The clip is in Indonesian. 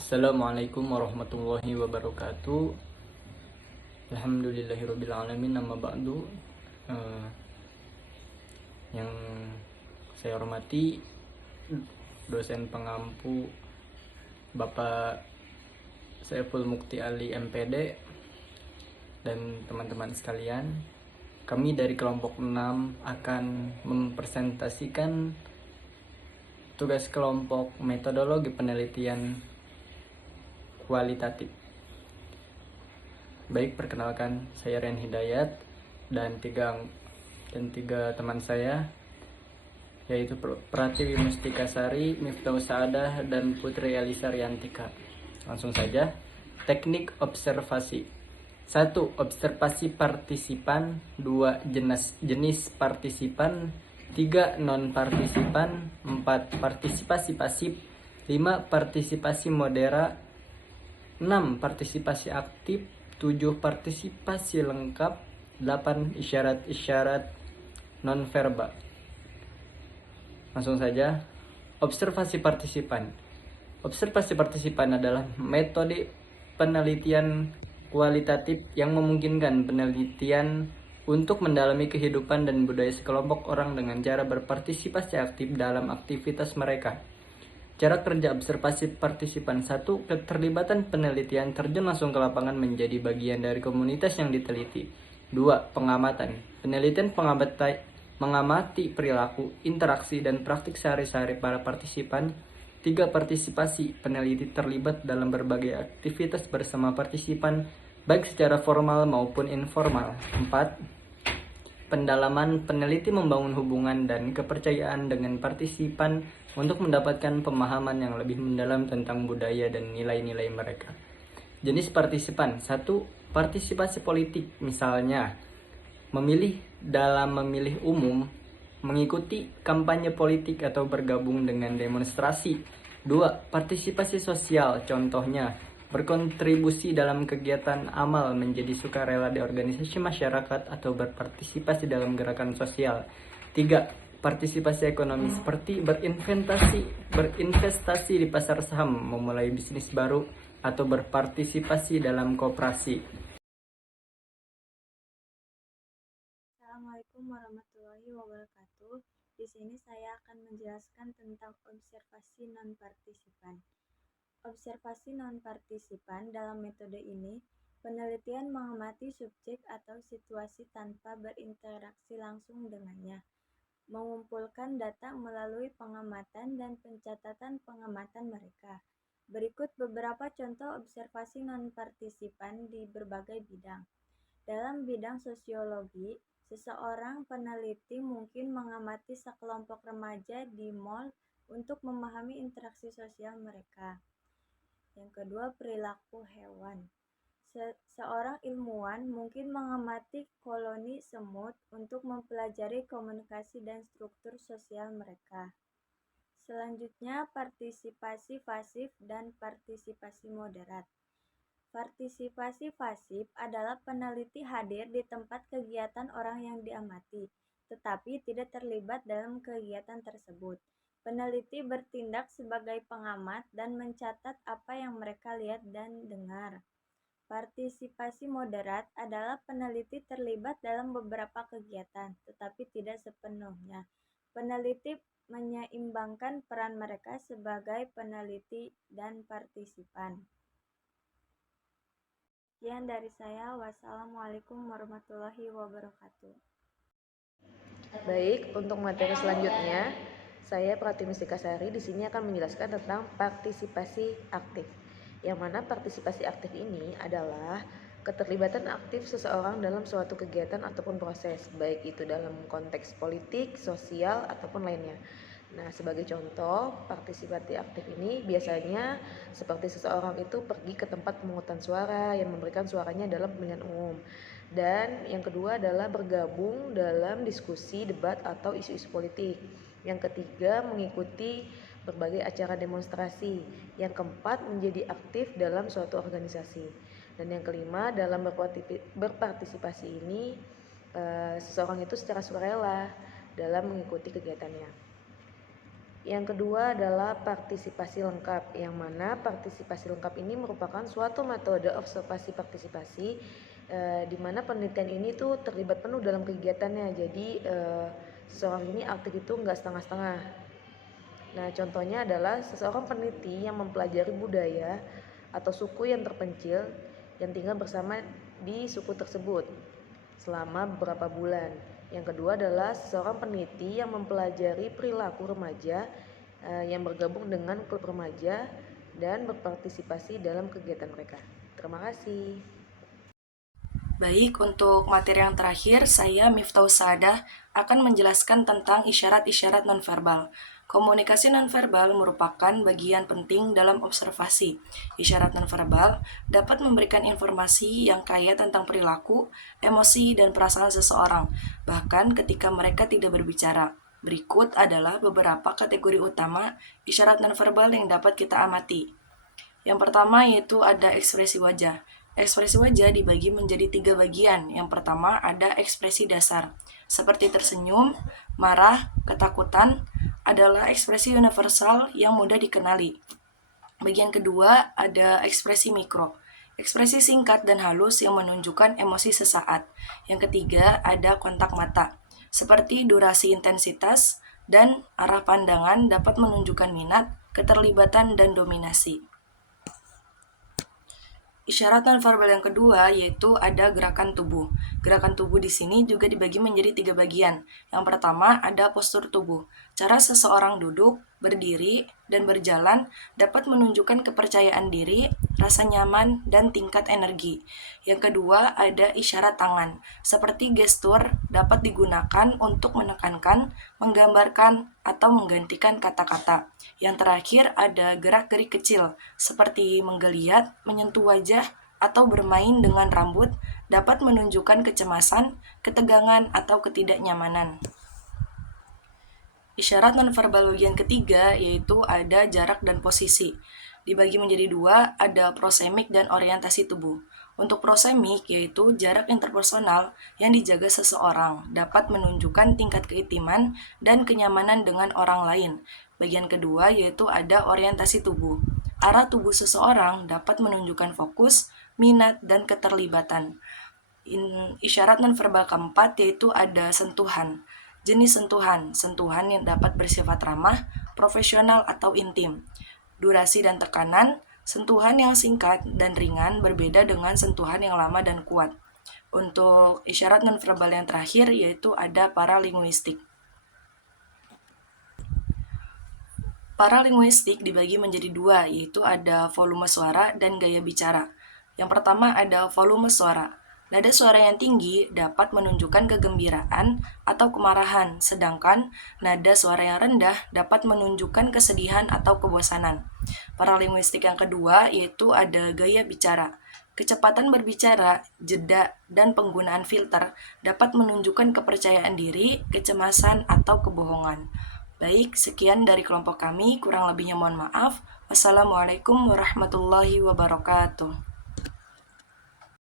Assalamualaikum warahmatullahi wabarakatuh. Alhamdulillahirabbil alamin. Amma ba'du. Eh, yang saya hormati dosen pengampu Bapak Saiful Mukti Ali MPD dan teman-teman sekalian, kami dari kelompok 6 akan mempresentasikan tugas kelompok metodologi penelitian kualitatif. Baik, perkenalkan, saya Ren Hidayat dan tiga teman saya, yaitu Pratiwi Mustika Sari, Miftahul Saadah, dan Putri Elisa Riantika. Langsung saja. Teknik observasi. 1. Observasi partisipan. 2. Jenis partisipan. 3. Non-partisipan. 4. Partisipasi pasif. 5. Partisipasi modera. 6. Partisipasi aktif. 7. Partisipasi lengkap. 8. Isyarat-isyarat non-verbal. Langsung saja. Observasi partisipan. Observasi partisipan adalah metode penelitian kualitatif yang memungkinkan penelitian untuk mendalami kehidupan dan budaya sekelompok orang dengan cara berpartisipasi aktif dalam aktivitas mereka. Cara kerja observasi partisipan. 1. Keterlibatan penelitian, terjun langsung ke lapangan menjadi bagian dari komunitas yang diteliti. 2. Pengamatan. Penelitian mengamati perilaku, interaksi, dan praktik sehari-hari para partisipan. 3. Partisipasi. Peneliti terlibat dalam berbagai aktivitas bersama partisipan, baik secara formal maupun informal. 4. Pendalaman. Peneliti membangun hubungan dan kepercayaan dengan partisipan untuk mendapatkan pemahaman yang lebih mendalam tentang budaya dan nilai-nilai mereka. Jenis partisipan. 1. Partisipasi politik, misalnya memilih umum, mengikuti kampanye politik atau bergabung dengan demonstrasi. 2. Partisipasi sosial, contohnya berkontribusi dalam kegiatan amal, menjadi sukarela di organisasi masyarakat, atau berpartisipasi dalam gerakan sosial. 3. Partisipasi ekonomi, seperti berinvestasi di pasar saham, memulai bisnis baru, atau berpartisipasi dalam koperasi. Assalamualaikum warahmatullahi wabarakatuh. Di sini saya akan menjelaskan tentang observasi non-partisipan. Observasi non-partisipan dalam metode ini, penelitian mengamati subjek atau situasi tanpa berinteraksi langsung dengannya, mengumpulkan data melalui pengamatan dan pencatatan pengamatan mereka. Berikut beberapa contoh observasi non-partisipan di berbagai bidang. Dalam bidang sosiologi, seseorang peneliti mungkin mengamati sekelompok remaja di mal untuk memahami interaksi sosial mereka. Yang kedua, perilaku hewan. Seorang ilmuwan mungkin mengamati koloni semut untuk mempelajari komunikasi dan struktur sosial mereka. Selanjutnya, partisipasi pasif dan partisipasi moderat. Partisipasi pasif adalah peneliti hadir di tempat kegiatan orang yang diamati, tetapi tidak terlibat dalam kegiatan tersebut. Peneliti bertindak sebagai pengamat dan mencatat apa yang mereka lihat dan dengar. Partisipasi moderat adalah peneliti terlibat dalam beberapa kegiatan, tetapi tidak sepenuhnya. Peneliti menyeimbangkan peran mereka sebagai peneliti dan partisipan. Sekian dari saya. Wassalamualaikum warahmatullahi wabarakatuh. Baik, untuk materi selanjutnya, saya Pratiwi Mustika Sari di sini akan menjelaskan tentang partisipasi aktif. Yang mana partisipasi aktif ini adalah keterlibatan aktif seseorang dalam suatu kegiatan ataupun proses, baik itu dalam konteks politik, sosial, ataupun lainnya. Nah, sebagai contoh, partisipasi aktif ini biasanya seperti seseorang itu pergi ke tempat pemungutan suara yang memberikan suaranya dalam pemilihan umum. Dan yang kedua adalah bergabung dalam diskusi, debat, atau isu-isu politik. Yang ketiga, mengikuti berbagai acara demonstrasi. Yang keempat, menjadi aktif dalam suatu organisasi. Dan yang kelima, dalam berpartisipasi ini, seseorang itu secara sukarela dalam mengikuti kegiatannya. Yang kedua adalah partisipasi lengkap, yang mana partisipasi lengkap ini merupakan suatu metode observasi partisipasi di mana penelitian ini tuh terlibat penuh dalam kegiatannya. Jadi seseorang ini aktif itu nggak setengah-setengah. Nah, contohnya adalah seseorang peneliti yang mempelajari budaya atau suku yang terpencil yang tinggal bersama di suku tersebut selama beberapa bulan. Yang kedua adalah seseorang peneliti yang mempelajari perilaku remaja yang bergabung dengan klub remaja dan berpartisipasi dalam kegiatan mereka. Terima kasih. Baik, untuk materi yang terakhir, saya Miftahus Saadah akan menjelaskan tentang isyarat-isyarat nonverbal. Komunikasi nonverbal merupakan bagian penting dalam observasi. Isyarat nonverbal dapat memberikan informasi yang kaya tentang perilaku, emosi, dan perasaan seseorang, bahkan ketika mereka tidak berbicara. Berikut adalah beberapa kategori utama isyarat nonverbal yang dapat kita amati. Yang pertama yaitu ada ekspresi wajah. Ekspresi wajah dibagi menjadi 3 bagian. Yang pertama ada ekspresi dasar, seperti tersenyum, marah, ketakutan, adalah ekspresi universal yang mudah dikenali. Bagian kedua ada ekspresi mikro, ekspresi singkat dan halus yang menunjukkan emosi sesaat. Yang ketiga ada kontak mata, seperti durasi intensitas dan arah pandangan dapat menunjukkan minat, keterlibatan, dan dominasi. Isyarat nonverbal yang kedua yaitu ada gerakan tubuh. Gerakan tubuh di sini juga dibagi menjadi 3 bagian. Yang pertama ada postur tubuh. Cara seseorang duduk, berdiri, dan berjalan dapat menunjukkan kepercayaan diri, rasa nyaman, dan tingkat energi. Yang kedua ada isyarat tangan. Seperti gestur dapat digunakan untuk menekankan, menggambarkan, atau menggantikan kata-kata. Yang terakhir ada gerak-gerik kecil, seperti menggeliat, menyentuh wajah, atau bermain dengan rambut dapat menunjukkan kecemasan, ketegangan, atau ketidaknyamanan. Isyarat nonverbal bagian ketiga yaitu ada jarak dan posisi. Dibagi menjadi 2, ada prosemik dan orientasi tubuh. Untuk prosemik yaitu jarak interpersonal yang dijaga seseorang dapat menunjukkan tingkat keintiman dan kenyamanan dengan orang lain. Bagian kedua yaitu ada orientasi tubuh. Arah tubuh seseorang dapat menunjukkan fokus, minat, dan keterlibatan. Isyarat nonverbal keempat yaitu ada sentuhan. Jenis sentuhan, sentuhan yang dapat bersifat ramah, profesional, atau intim. Durasi dan tekanan, sentuhan yang singkat dan ringan berbeda dengan sentuhan yang lama dan kuat. Untuk isyarat nonverbal yang terakhir yaitu ada paralinguistik. Paralinguistik dibagi menjadi 2, yaitu ada volume suara dan gaya bicara. Yang pertama ada volume suara. Nada suara yang tinggi dapat menunjukkan kegembiraan atau kemarahan, sedangkan nada suara yang rendah dapat menunjukkan kesedihan atau kebosanan. Paralinguistik yang kedua yaitu ada gaya bicara. Kecepatan berbicara, jeda, dan penggunaan filter dapat menunjukkan kepercayaan diri, kecemasan, atau kebohongan. Baik, sekian dari kelompok kami, kurang lebihnya mohon maaf. Wassalamualaikum warahmatullahi wabarakatuh.